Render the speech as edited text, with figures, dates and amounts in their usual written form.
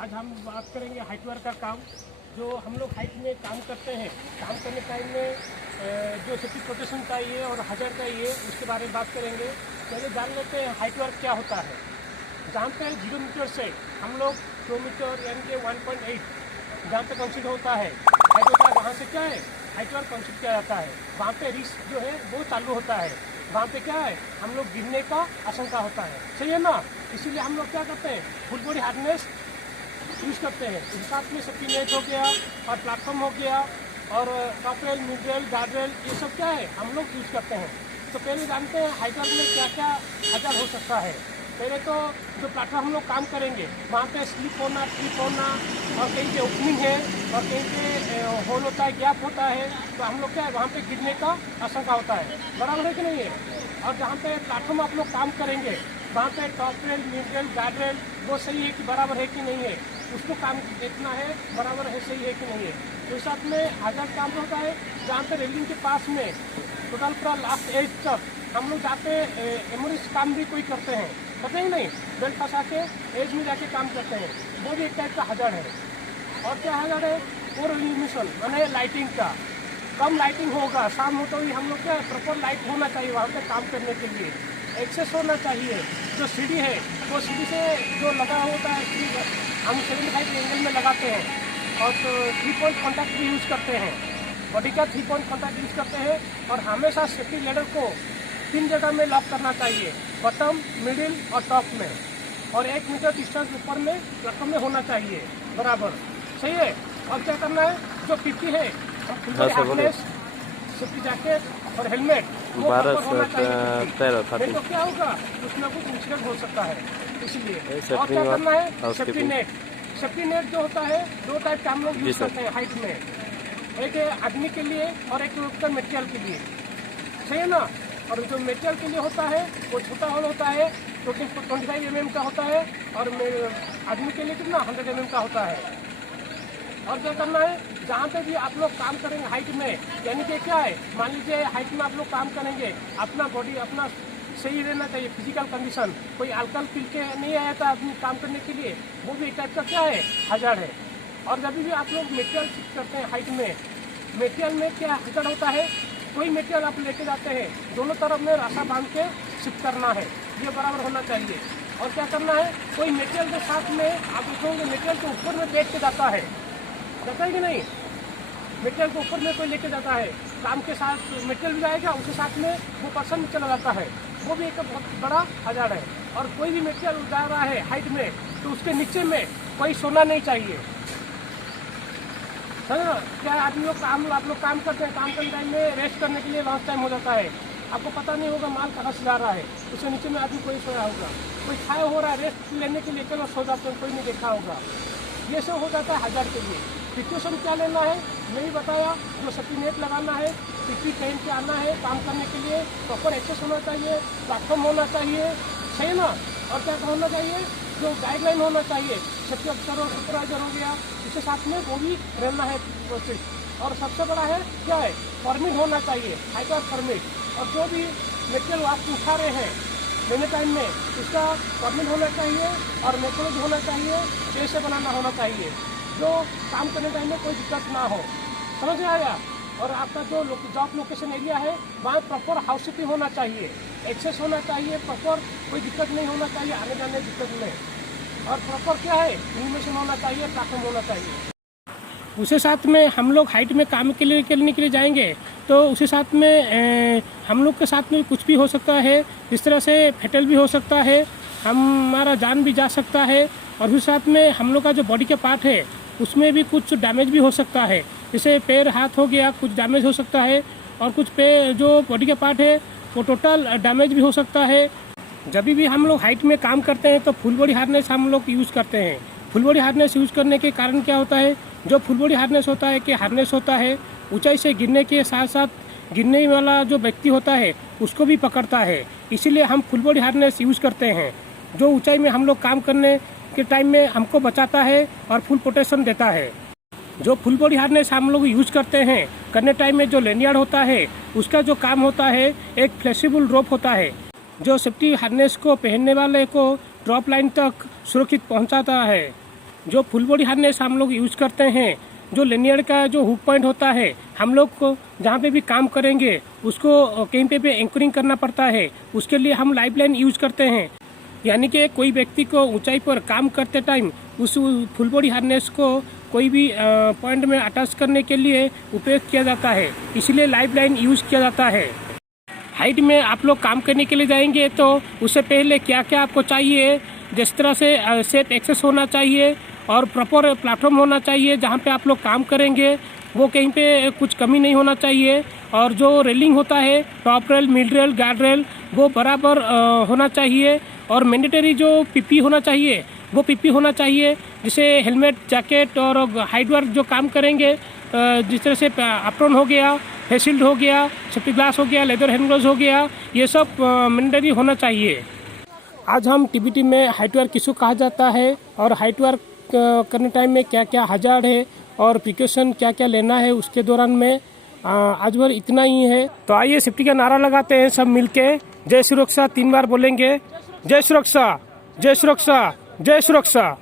आज हम बात करेंगे हाइट वर्क का काम। जो हम लोग हाइट में काम करते हैं, काम करने टाइम में जो सेफ्टी प्रोटेक्शन चाहिए और हज़ार चाहिए, उसके बारे में बात करेंगे। पहले जान लेते हैं हाइट वर्क क्या होता है। जहाँ पे 0 मीटर से हम लोग 2 मीटर यानी कि 1.8 जहाँ पे कंसीडर होता है हाइट होता है, वहाँ से क्या है हाइट वर्क कंसीडर किया जाता है। वहाँ पे रिस्क जो है वो चालू होता है। वहाँ पे क्या है, हम लोग गिरने का आशंका होता है, सही है ना। इसीलिए हम लोग क्या करते हैं, फुल बॉडी हार्नेस यूज़ करते हैं। इस साथ में सेफ्टी नेट हो गया और प्लेटफॉर्म हो गया और top rail, mid rail, guard rail, ये सब क्या है हम लोग यूज़ करते हैं। तो पहले जानते हैं हाइट वर्क में क्या क्या हज़ार हो सकता है। पहले तो जो प्लेटफॉर्म हम लोग काम करेंगे वहाँ पे स्लिप होना, ट्रिप होना, और कहीं पे ओपनिंग है और कहीं पे होल होता है, गैप होता है, तो हम लोग क्या है वहाँ पे गिरने का आशंका होता है। बराबर है कि नहीं है। और जहाँ पे प्लेटफॉर्म आप लोग काम करेंगे वहाँ पे top rail, mid rail, guard rail वो सही है कि बराबर है कि नहीं है, उसको काम देखना है बराबर है, सही है कि नहीं है। तो इस साथ में हज़ार काम होता है जहाँ पे रेलिंग के पास में टोटल पूरा लास्ट एज तक हम लोग जाके एमोरिस काम भी कोई करते हैं, पता ही नहीं, बेल्ट फंसा के एज में जाके काम करते हैं, वो भी एक टाइप का हज़ार है। और क्या हज़ार है, और इल्यूमिनेशन माने लाइटिंग का। कम लाइटिंग होगा, शाम हो तो ही हम लोग क्या प्रॉपर लाइट होना चाहिए वहाँ पे काम करने के लिए, एक्सेस होना चाहिए। जो सीढ़ी है वो सीढ़ी से जो लगा होता है सीढ़ी हम 75 एंगल में लगाते हैं और तो 3 पॉइंट कॉन्टैक्ट भी यूज़ करते हैं, बॉडी का 3 पॉइंट कॉन्टैक्ट यूज़ करते हैं। और हमेशा सेफ्टी लेडर को 3 जगह में लॉक करना चाहिए, बॉटम, मिडिल और टॉप में, और 1 मीटर डिस्टेंस ऊपर में प्लेटफॉर्म में होना चाहिए बराबर, सही है। और क्या करना है, जो 50 है सेफ्टी जैकेट और हेलमेट वो होना चाहिए। तो क्या होगा, उसमें कुछ इंसिडेंट हो सकता है, इसलिए। और क्या करना है, सेफ्टी नेट। सेफ्टी नेट जो होता है 2 टाइप का हम लोग यूज करते हैं हाइट में, एक है आदमी के लिए और एक होता है मटेरियल के लिए, सही है ना। और जो मटेरियल के लिए होता है वो छोटा होल होता है, तो 25 mm का होता है, और आदमी के लिए कितना 100 mm का होता है। और क्या करना है, जहाँ पे भी आप लोग काम करेंगे हाइट में, यानी कि क्या है, मान लीजिए हाइट में आप लोग काम करेंगे, अपना बॉडी अपना सही रहना चाहिए, फिजिकल कंडीशन। कोई अल्कोहल पी के नहीं आया था आदमी काम करने के लिए, वो भी एक टाइप का क्या है हज़ार है। और जब भी आप लोग मटेरियल शिफ्ट करते हैं हाइट में, मटेरियल में क्या हज़ार होता है, कोई मटेरियल आप लेके जाते हैं दोनों तरफ में रास्ता बांध के शिफ्ट करना है, ये बराबर होना चाहिए। और क्या करना है, कोई मटेरियल के साथ में आप देखोगे मटेरियल के ऊपर में बैठ के जाता है, जाता है कि नहीं, मटेरियल को ऊपर में कोई लेके जाता है, काम के साथ मटेरियल भी जाएगा, उसके साथ में वो पर्सन भी चला जाता है, वो भी एक बहुत बड़ा हज़ार है। और कोई भी मटेरियल जा रहा है हाइट में, तो उसके नीचे में कोई सोना नहीं चाहिए, है ना। क्या आदमी लोग आप लोग काम करते हैं, काम करने टाइम में रेस्ट करने के लिए लॉन्च टाइम हो जाता है, आपको पता नहीं होगा माल कहाँ से जा रहा है, उसके नीचे में आदमी कोई सोया होगा, कोई खाया हो रहा है, रेस्ट लेने के लिए चलो सो जाते हैं, कोई नहीं देखा होगा, ये सब हो जाता है हज़ार के लिए। प्रिकॉशन क्या लेना है नहीं बताया, जो सेफ्टी नेट लगाना है, पीपी पहन के आना है काम करने के लिए, प्रॉपर एक्सेस होना चाहिए, प्लेटफॉर्म होना चाहिए, सही ना। और क्या होना चाहिए, जो गाइडलाइन होना चाहिए, सेफ्टी अफसर और सुपरवाइजर हो गया, इसके साथ में वो भी रहना है प्रोसेस। और सबसे बड़ा है क्या है, परमिट होना चाहिए, हाइट परमिट। और जो भी मटेरियल आप उठा रहे हैं लेने टाइम में, उसका परमिट होना चाहिए और मेथोलॉजी होना चाहिए, कैसे बनाना होना चाहिए, जो काम करने टाइम में कोई दिक्कत ना हो, समझ में आया। और आपका जो जॉब लोकेशन एरिया है वहाँ प्रॉपर हाउस कीपिंग होना चाहिए, एक्सेस होना चाहिए प्रॉपर, कोई दिक्कत नहीं होना चाहिए आने जाने में दिक्कत नहीं। और प्रॉपर क्या है, इन्फॉर्मेशन होना चाहिए, प्लेटफॉर्म होना चाहिए। उसी साथ में हम लोग हाइट में काम के लिए करने के लिए जाएंगे, तो उसी साथ में हम लोग के साथ में कुछ भी हो सकता है, इस तरह से फेटल भी हो सकता है, हमारा जान भी जा सकता है। और उस साथ में हम लोग का जो बॉडी के पार्ट है उसमें भी कुछ डैमेज भी हो सकता है, जैसे पैर हाथ हो गया, कुछ डैमेज हो सकता है। और कुछ पैर जो बॉडी के पार्ट है वो टोटल डैमेज भी हो सकता है। जब भी हम लोग हाइट में काम करते हैं तो फुल बॉडी हार्नेस हम लोग यूज़ करते हैं। फुल बॉडी हार्नेस यूज़ करने के कारण क्या होता है, जो फुल बॉडी हार्नेस होता है कि हार्नेस होता है ऊंचाई से गिरने के साथ साथ गिरने वाला जो व्यक्ति होता है उसको भी पकड़ता है, इसीलिए हम फुल बॉडी हार्नेस यूज़ करते हैं, जो ऊंचाई में हम लोग काम करने के टाइम में हमको बचाता है और फुल प्रोटेक्शन देता है। जो फुल बॉडी हार्नेस हम लोग यूज़ करते हैं करने टाइम में जो लेनियार्ड होता है उसका जो काम होता है, एक फ्लेक्सिबल रोप होता है जो सेफ्टी हार्नेस को पहनने वाले को ड्रॉप लाइन तक सुरक्षित पहुंचाता है। जो फुल बॉडी हार्नेस हम लोग यूज करते हैं, जो लिनियर का जो हुक पॉइंट होता है, हम लोग को जहाँ पे भी काम करेंगे उसको कहीं पे एंकरिंग करना पड़ता है, उसके लिए हम लाइफलाइन यूज करते हैं। यानी कि कोई व्यक्ति को ऊंचाई पर काम करते टाइम उस फुल बॉडी हार्नेस को कोई भी पॉइंट में अटैच करने के लिए उपयोग किया जाता है, इसलिए लाइफलाइन यूज किया जाता है। हाइट में आप लोग काम करने के लिए जाएंगे तो उससे पहले क्या क्या आपको चाहिए, जिस तरह से सेफ एक्सेस होना चाहिए और प्रॉपर प्लेटफॉर्म होना चाहिए जहाँ पे आप लोग काम करेंगे, वो कहीं पे कुछ कमी नहीं होना चाहिए। और जो रेलिंग होता है, top rail, mid rail, guard rail, वो बराबर होना चाहिए। और मैंडेटरी जो पीपी होना चाहिए वो पीपी होना चाहिए, जिसे हेलमेट, जैकेट और हाइट वर्क जो काम करेंगे, जिस तरह से एप्रॉन हो गया, फेस शील्ड हो गया, सेफ्टी ग्लास हो गया, लेदर हैंड ग्लव्स हो गया, ये सब मैंडेटरी होना चाहिए। आज हम टीबीटी में हाइट वर्क किसको कहा जाता है और हाइट वर्क करने टाइम में क्या क्या हजार्ड है और प्रिकॉशन क्या क्या लेना है उसके दौरान में आज भर इतना ही है। तो आइए सेफ्टी का नारा लगाते हैं सब मिलके। जय सुरक्षा 3 बार बोलेंगे। जय सुरक्षा, जय सुरक्षा, जय सुरक्षा।